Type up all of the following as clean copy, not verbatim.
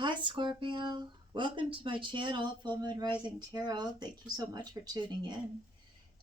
Hi Scorpio, welcome to my channel, Full Moon Rising Tarot. Thank you so much for tuning in.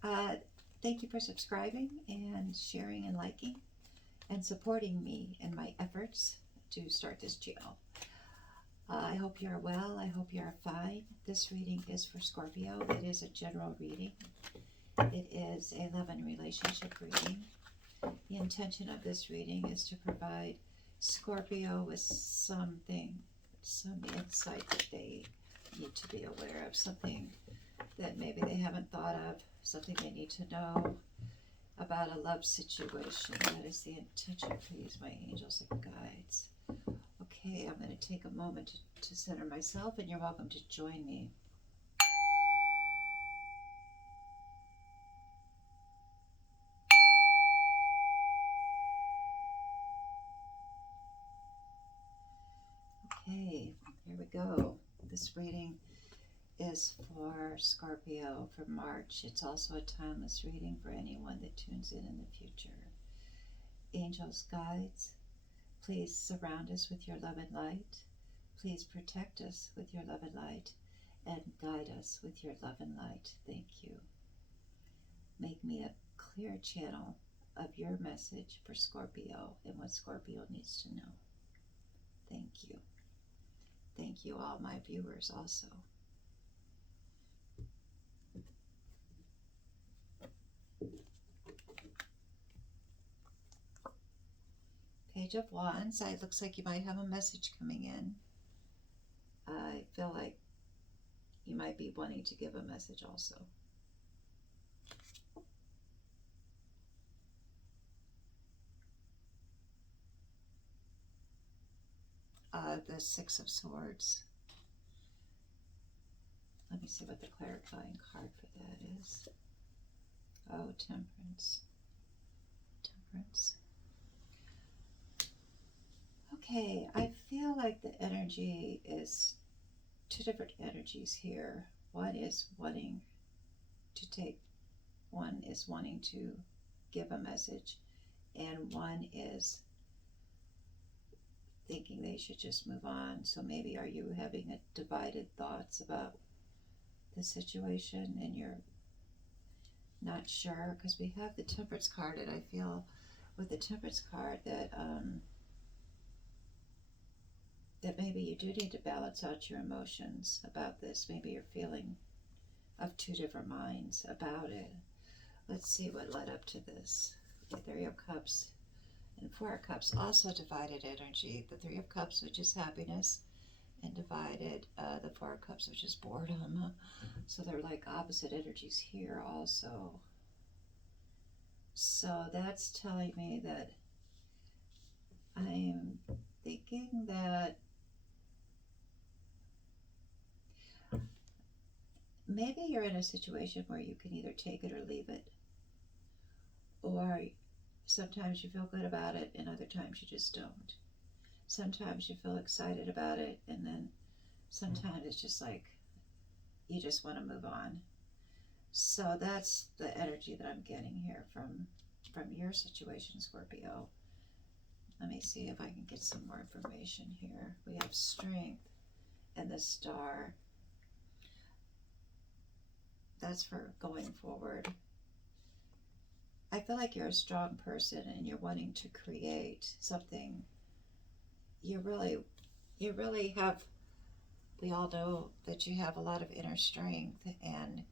Uh, Thank you for subscribing and sharing and liking and supporting me in my efforts to start this channel. I hope you're well. I hope you're fine. This reading is for Scorpio. It is a general reading. It is a love and relationship reading. The intention of this reading is to provide Scorpio with some insight that they need to be aware of, something that maybe they haven't thought of, something they need to know about a love situation. That is the intention. Please, my angels and guides. Okay, I'm going to take a moment to center myself, and you're welcome to join me. Okay, here we go. This reading is for Scorpio for March. It's also a timeless reading for anyone that tunes in the future. Angels, guides, please surround us with your love and light. Please protect us with your love and light, and guide us with your love and light. Thank you. Make me a clear channel of your message for Scorpio and what Scorpio needs to know. Thank you. Thank you, all my viewers also. Page of Wands. It looks like you might have a message coming in. I feel like you might be wanting to give a message also. The Six of Swords. Let me see what the clarifying card for that is. Oh, Temperance. Temperance. Okay, I feel like the energy is two different energies here. One is wanting to give a message, and one is thinking they should just move on. So maybe are you having a divided thoughts about the situation and you're not sure? Because we have the Temperance card, and I feel with the Temperance card that that maybe you do need to balance out your emotions about this. Maybe you're feeling of two different minds about it. Let's see what led up to this. The Three of Cups and Four of Cups, also divided energy. The Three of Cups, which is happiness, and divided the Four of Cups, which is boredom. So they're like opposite energies here also. So that's telling me that I'm thinking that maybe you're in a situation where you can either take it or leave it, or sometimes you feel good about it and other times you just don't. Sometimes you feel excited about it, and then sometimes it's just like you just want to move on. So that's the energy that I'm getting here from your situation, Scorpio. Let me see if I can get some more information here. We have Strength and the Star. That's for going forward. I feel like you're a strong person and you're wanting to create something. You really have, we all know that you have a lot of inner strength, and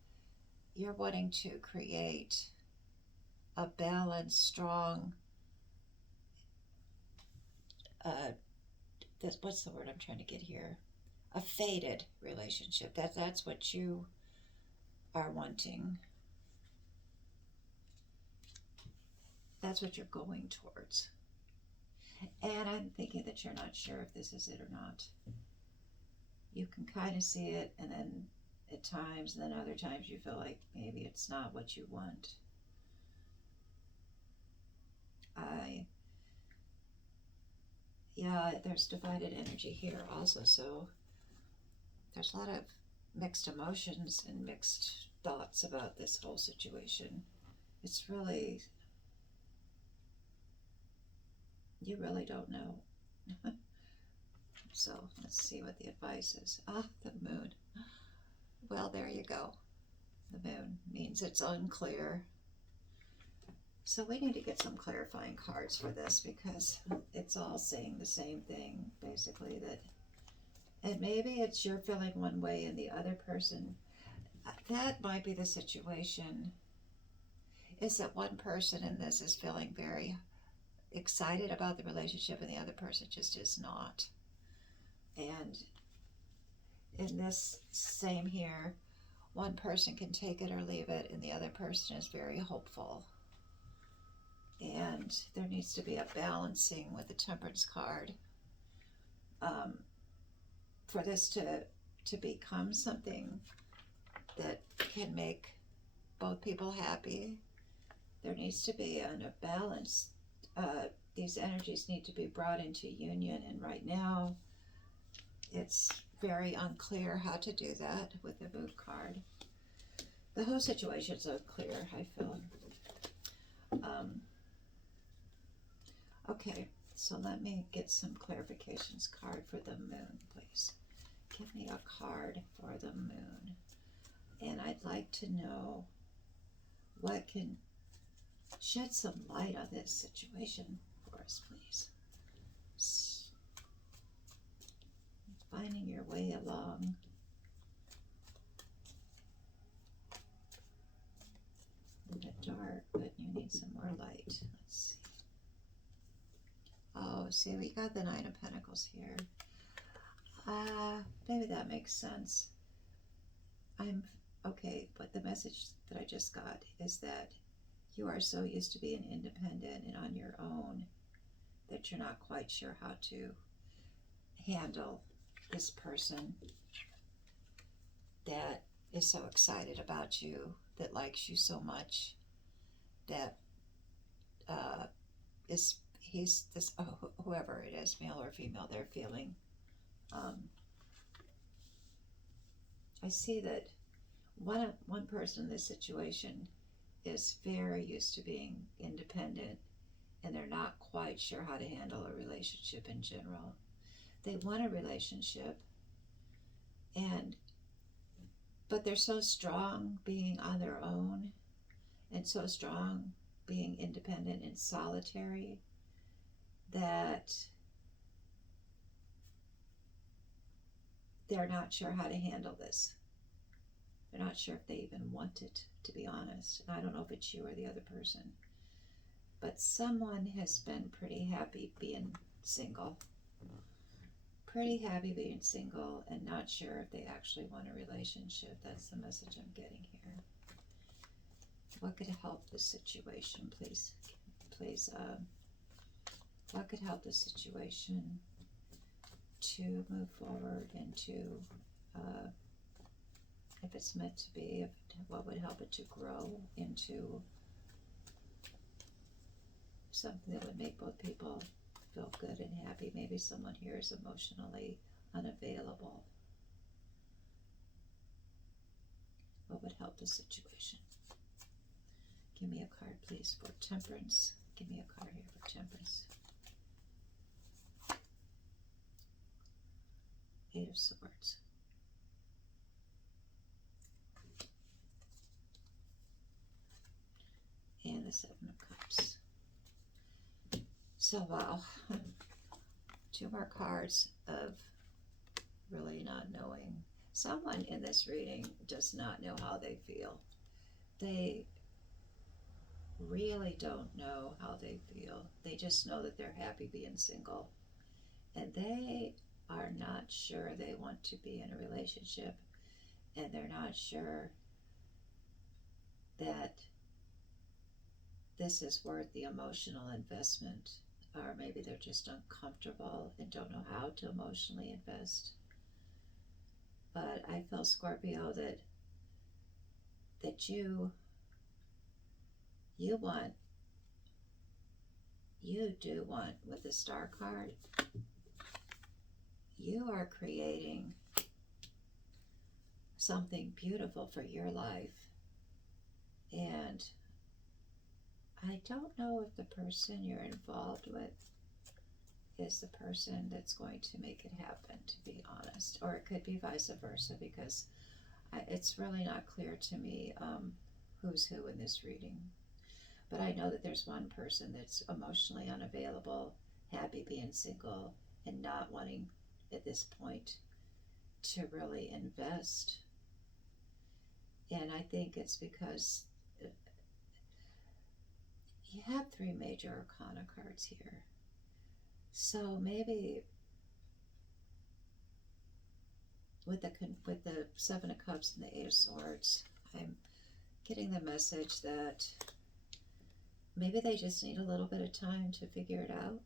you're wanting to create a balanced, strong, what's the word I'm trying to get here? A fated relationship. That's what you are wanting. That's what you're going towards. And I'm thinking that you're not sure if this is it or not. You can kind of see it, and then at times, and then other times you feel like maybe it's not what you want. Yeah, there's divided energy here also, so there's a lot of mixed emotions and mixed thoughts about this whole situation. It's really, you really don't know. So let's see what the advice is. Ah, the moon. Well, there you go. The moon means it's unclear. So we need to get some clarifying cards for this, because it's all saying the same thing, basically, that, and maybe it's you're feeling one way and the other person, that might be the situation, is that one person in this is feeling very excited about the relationship and the other person just is not. And in this same here, one person can take it or leave it and the other person is very hopeful. And there needs to be a balancing with the Temperance card for this to become something that can make both people happy. There needs to be a balance. These energies need to be brought into union, and right now it's very unclear how to do that with the Moon card. The whole situation's unclear, I feel. Okay, so let me get some clarifications card for the Moon, please. Give me a card for the Moon. And I'd like to know what can shed some light on this situation for us, please. Finding your way along. In the dark, but you need some more light. Let's see. Oh, see, we got the Nine of Pentacles here. Maybe that makes sense. Okay, but the message that I just got is that you are so used to being independent and on your own that you're not quite sure how to handle this person that is so excited about you, that likes you so much, that he's this, whoever it is, male or female, they're feeling. I see that one person in this situation is very used to being independent, and they're not quite sure how to handle a relationship in general. They want a relationship, but they're so strong being on their own, and so strong being independent and solitary, that they're not sure how to handle this. They're not sure if they even want it, to be honest. And I don't know if it's you or the other person, but someone has been pretty happy being single. Pretty happy being single and not sure if they actually want a relationship. That's the message I'm getting here. What could help this situation, please? Please, what could help the situation to move forward into, if it's meant to be, what would help it to grow into something that would make both people feel good and happy? Maybe someone here is emotionally unavailable. What would help the situation? Give me a card, please, for Temperance. Give me a card here for Temperance. Eight of Swords. And the Seven of Cups. So, wow. Two more cards of really not knowing. Someone in this reading does not know how they feel. They really don't know how they feel. They just know that they're happy being single. And they are not sure they want to be in a relationship. And they're not sure that this is worth the emotional investment. Or maybe they're just uncomfortable and don't know how to emotionally invest. But I feel, Scorpio, that you do want, with the Star card, you are creating something beautiful for your life. And I don't know if the person you're involved with is the person that's going to make it happen, to be honest. Or it could be vice versa, because it's really not clear to me who's who in this reading. But I know that there's one person that's emotionally unavailable, happy being single, and not wanting at this point to really invest. And I think it's because you have 3 major arcana cards here. So maybe with the 7 of Cups and the 8 of Swords, I'm getting the message that maybe they just need a little bit of time to figure it out.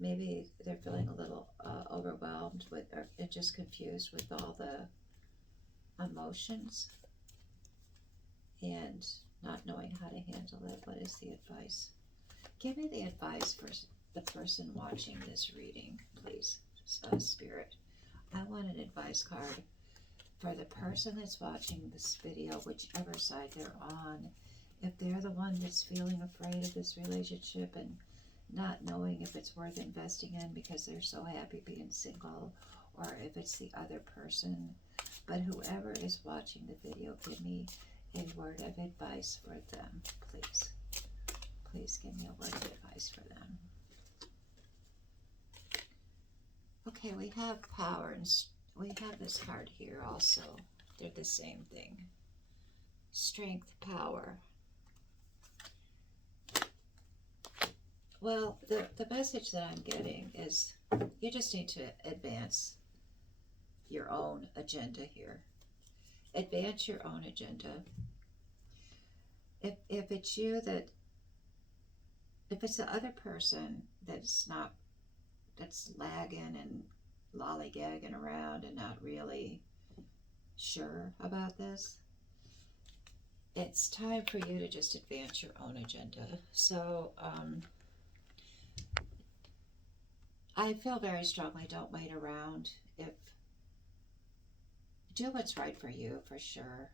Maybe they're feeling a little overwhelmed with, or just confused with all the emotions and not knowing how to handle it. What is the advice? Give me the advice for the person watching this reading, please, Spirit. I want an advice card for the person that's watching this video, whichever side they're on. If they're the one that's feeling afraid of this relationship and not knowing if it's worth investing in because they're so happy being single, or if it's the other person. But whoever is watching the video, give me a word of advice for them, please. Please give me a word of advice for them. Okay, we have power, and we have this card here also. They're the same thing. Strength, power. Well, the message that I'm getting is you just need to advance your own agenda here. Advance your own agenda. If it's you that, if it's the other person that's lagging and lollygagging around and not really sure about this, it's time for you to just advance your own agenda. So, I feel very strongly, don't wait around. Do what's right for you, for sure.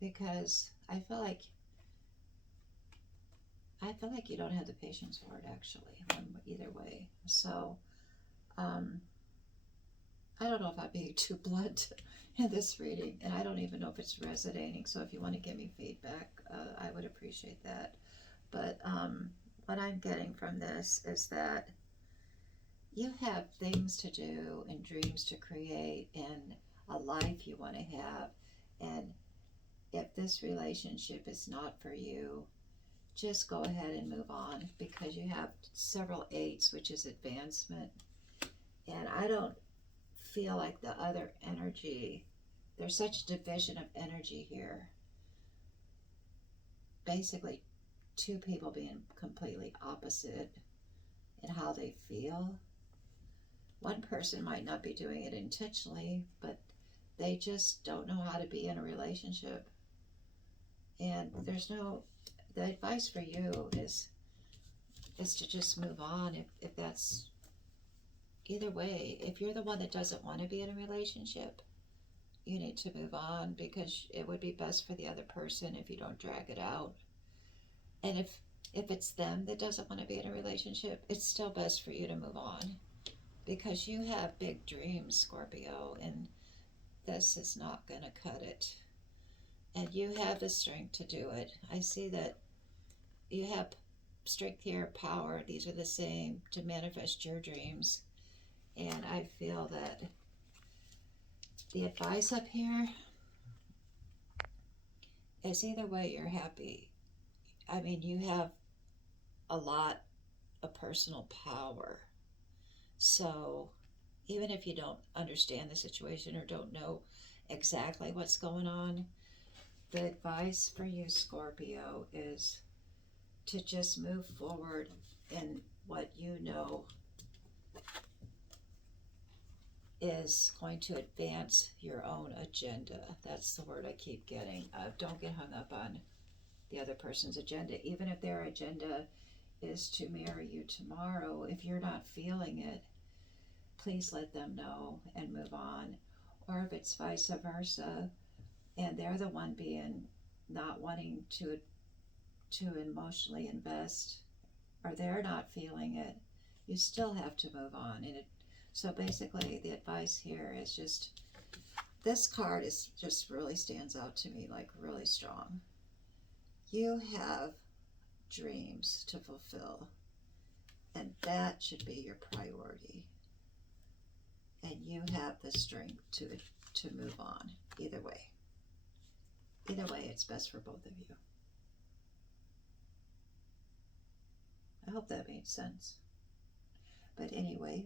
Because I feel like you don't have the patience for it, actually, either way. So, I don't know if I'm being too blunt in this reading, and I don't even know if it's resonating. So if you want to give me feedback, I would appreciate that. But what I'm getting from this is that you have things to do and dreams to create and a life you want to have. And if this relationship is not for you, just go ahead and move on, because you have several 8s, which is advancement. And I don't feel like the other energy, there's such a division of energy here. Basically, 2 people being completely opposite in how they feel. One person might not be doing it intentionally, but they just don't know how to be in a relationship. And the advice for you is to just move on. If that's, either way, if you're the one that doesn't want to be in a relationship, you need to move on, because it would be best for the other person if you don't drag it out. And if it's them that doesn't want to be in a relationship, it's still best for you to move on, because you have big dreams, Scorpio, and this is not going to cut it. And you have the strength to do it. I see that you have strength here, power. These are the same, to manifest your dreams. And I feel that the advice up here is, either way, you're happy. I mean, you have a lot of personal power. So even if you don't understand the situation or don't know exactly what's going on, the advice for you, Scorpio, is to just move forward in what you know is going to advance your own agenda. That's the word I keep getting. Don't get hung up on the other person's agenda. Even if their agenda is to marry you tomorrow, if you're not feeling it, please let them know and move on. Or if it's vice versa, and they're the one being not wanting to emotionally invest or they're not feeling it, you still have to move on. So basically the advice here is just, this card is just really stands out to me like really strong. You have dreams to fulfill, and that should be your priority. And you have the strength to move on. Either way. Either way, it's best for both of you. I hope that made sense. But anyway,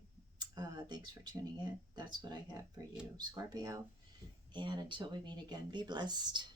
thanks for tuning in. That's what I have for you, Scorpio. And until we meet again, be blessed.